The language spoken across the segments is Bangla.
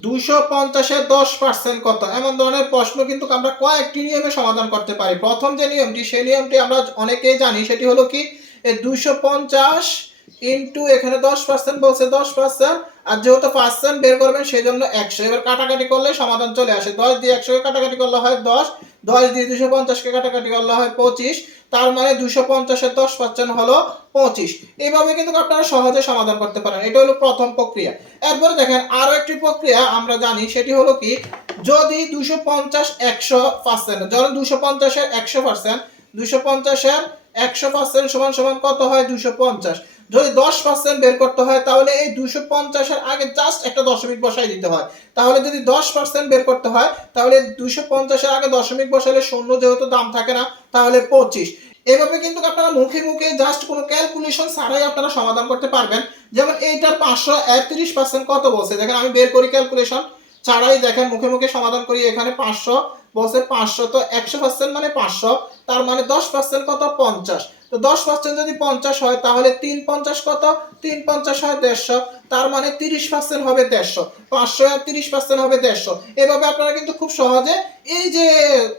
দুশো পঞ্চাশের দশ পার্সেন্ট কত? এমন ধরনের প্রশ্ন কিন্তু আমরা কয়েকটি নিয়মে সমাধান করতে পারি। প্রথম যে নিয়মটি, সেই নিয়মটি আমরা অনেকেই জানি, সেটি হলো কি? দুশো পঞ্চাশ ইন্টু এখানে দশ পার্সেন্ট বলছে দশ পার্সেন্ট আর যেহেতু পার্সেন্ট বের করবেন সেই জন্য একশো। এবার কাটাকাটি করলে সমাধান চলে আসে। দশ দিয়ে একশোকে কাটাকাটি করলে হয় দশ দশ দিয়ে দুশো পঞ্চাশকে কাটাকাটি করলে হয় পঁচিশ তার মানে দুশো পঞ্চাশের দশ পার্সেন্ট হলো পঁচিশ। এইভাবে কিন্তু আপনারা সহজে সমাধান করতে পারেন। এটা হলো প্রথম প্রক্রিয়া। এরপরে দেখেন আরও একটি প্রক্রিয়া আমরা জানি, সেটি হলো কি? যদি দুশো পঞ্চাশ একশো পার্সেন্ট, ধরুন দুশো পঞ্চাশের একশো পার্সেন্ট দুশো পঞ্চাশের একশো পার্সেন্ট সমান সমান কত হয়? দুশো পঞ্চাশ। যদি দশ পার্সেন্ট বের করতে হয়, তাহলে এই দুশো পঞ্চাশের আগে জাস্ট একটা দশমিক বসাই দিতে হয়। তাহলে যদি দশ পার্সেন্ট বের করতে হয়, তাহলে দুশো পঞ্চাশের আগে দশমিক বসালে শূন্য যেহেতু দাম থাকে না, তাহলে পঁচিশ। এভাবে কিন্তু আপনারা মুখে মুখে জাস্ট কোনো ক্যালকুলেশন ছাড়াই আপনারা সমাধান করতে পারবেন। যেমন এইটার পাঁচশো একত্রিশ পার্সেন্ট কত বলছে? দেখেন আমি বের করি ক্যালকুলেশন ছাড়াই দেখেন মুখে মুখে সমাধান করি, এখানে পাঁচশো বলছে পাঁচশো, তো একশো পার্সেন্ট মানে পাঁচশো, তার মানে দশ পার্সেন্ট কত? পঞ্চাশ। তো দশ পার্সেন্ট যদি পঞ্চাশ হয়, তাহলে তিন পঞ্চাশ কত? তিন পঞ্চাশ হয় দেড়শো, তার মানে তিরিশ পার্সেন্ট হবে দেড়শো, পাঁচশো আর তিরিশ পার্সেন্ট হবে দেড়শো। এভাবে আপনারা কিন্তু খুব সহজে এই যে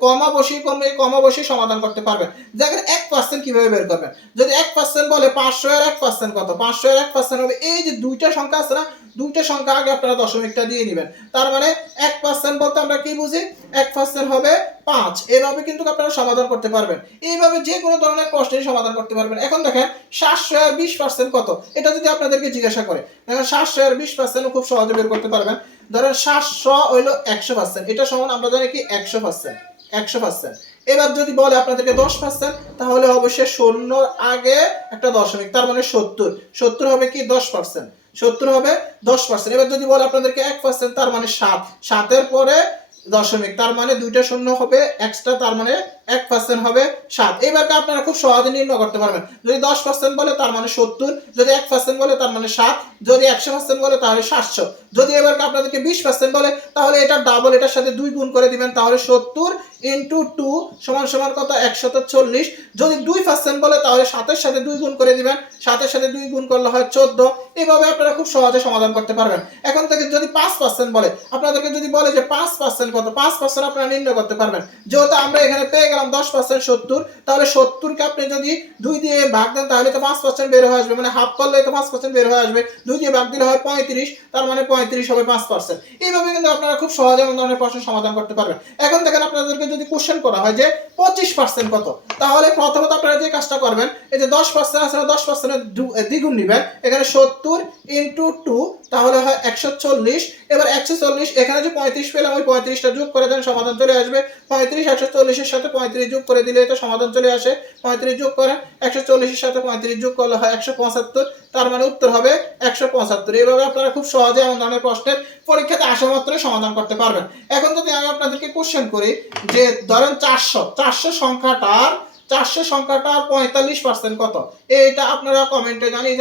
কমা বসি কমে কমা বসি সমাধান করতে পারবেন। দেখেন এক পার্সেন্ট কীভাবে বের করবেন? যদি এক পার্সেন্ট বলে পাঁচশো এর এক পার্সেন্ট কত? পাঁচশো এর এক পার্সেন্ট হবে। এই যে দুইটা সংখ্যা আছে না, দুইটা সংখ্যা আগে আপনারা দশমিকটা দিয়ে নেবেন। তার মানে এক পার্সেন্ট বলতে আমরা কি বুঝি? এক পার্সেন্ট হবে পাঁচ। এভাবে কিন্তু আপনারা সমাধান করতে পারবেন। এইভাবে যে কোনো ধরনের প্রশ্নের সমাধান করতে পারবেন। এখন দেখেন সাতশো আর বিশ পার্সেন্ট কত? এটা যদি আপনাদেরকে জিজ্ঞাসা করে দেখেন সাতশো আর বিশ পার্সেন্ট খুব সহজে বের করতে পারবেন। ধরেন সাতশো হইল একশো পার্সেন্ট এটা সমান আমরা জানি কি একশো পার্সেন্ট একশো পার্সেন্ট এবার যদি বলে আপনাদেরকে দশ পার্সেন্ট তাহলে অবশ্যই শূন্যর আগে একটা দশমিক, তার মানে সত্তর। সত্তর হবে কি দশ পার্সেন্ট সত্তর হবে দশ পার্সেন্ট এবার যদি বলে আপনাদেরকে এক পার্সেন্ট তার মানে সাত। সাতের পরে দশমিক, তার মানে দুইটা শূন্য হবে এক্সট্রা তার মানে এক পার্সেন্ট হবে সাত। এইবারকে আপনারা খুব সহজে নির্ণয় করতে পারবেন। যদি দশ পার্সেন্ট বলে তার মানে সত্তর, যদি এক পার্সেন্ট বলে তার মানে সাত, যদি একশো পার্সেন্ট বলে তাহলে সাতশো। যদি এবারকে আপনাদেরকে বিশ পার্সেন্ট বলে, তাহলে এটা ডাবল এটার সাথে দুই গুণ করে দিবেন, তাহলে সত্তর ইন্টু টু সমান সমান কত? একশত চল্লিশ। যদি দুই পার্সেন্ট বলে, তাহলে সাতের সাথে দুই গুণ করে দিবেন। সাতের সাথে দুই গুণ করলে হয় চোদ্দ। এইভাবে আপনারা খুব সহজে সমাধান করতে পারবেন। এখন থেকে যদি পাঁচ পার্সেন্ট বলে, আপনাদেরকে যদি বলে যে পাঁচ পার্সেন্ট কত? পাঁচ পার্সেন্ট আপনারা নির্ণয় করতে পারবেন। যেহেতু আমরা এখানে পেয়ে গেলাম দশ পার্সেন্ট সত্তর, তাহলে সত্তরকে আপনি যদি দুই দিয়ে ভাগ দেন, তাহলে তো পাঁচ পার্সেন্ট বের হয়ে আসবে। মানে হাফ করলে তো পাঁচ পার্সেন্ট বের হয়ে আসবে। দুই দিয়ে ভাগ দিলে হয় পঁয়ত্রিশ, তার মানে পঁয়ত্রিশ হবে পাঁচ পার্সেন্ট। এইভাবে কিন্তু আপনারা খুব সহজে এমন ধরনের প্রশ্ন সমাধান করতে পারবেন। এখন দেখেন আপনাদেরকে যদি কোশ্চেন করা হয় যে পঁচিশ পার্সেন্ট কত? তাহলে প্রথমত আপনারা যে কাজটা করবেন, এই যে দশ পার্সেন্ট আছে, দশ পার্সেন্টের দ্বিগুণ নেবেন। এখানে সত্তর ইন্টু টু তাহলে হয় একশো চল্লিশ। এবার একশো চল্লিশ, এখানে যে পঁয়ত্রিশ পেলাম, ওই পঁয়ত্রিশটা যোগ করে দেন, সমাধান চলে আসবে। পঁয়ত্রিশ, একশো চল্লিশের সাথে পঁয়ত্রিশ যোগ করে দিলে তো সমাধান চলে আসে। পঁয়ত্রিশ যোগ করেন একশো চল্লিশের সাথে পঁয়ত্রিশ যোগ করলে হয় একশো পঁচাত্তর। তার মানে উত্তর হবে একশো পঁচাত্তর। এইভাবে আপনারা খুব সহজে এমন ধরনের প্রশ্নের পরীক্ষাতে আসা মাত্রই সমাধান করতে পারবেন। এখন যদি আমি আপনাদেরকে কোশ্চেন করি যে ধরেন চারশো চারশো সংখ্যাটার চারশো সংখ্যাটার পঁয়তাল্লিশ পার্সেন্ট কত? এইটা আপনারা কমেন্টে জানিয়ে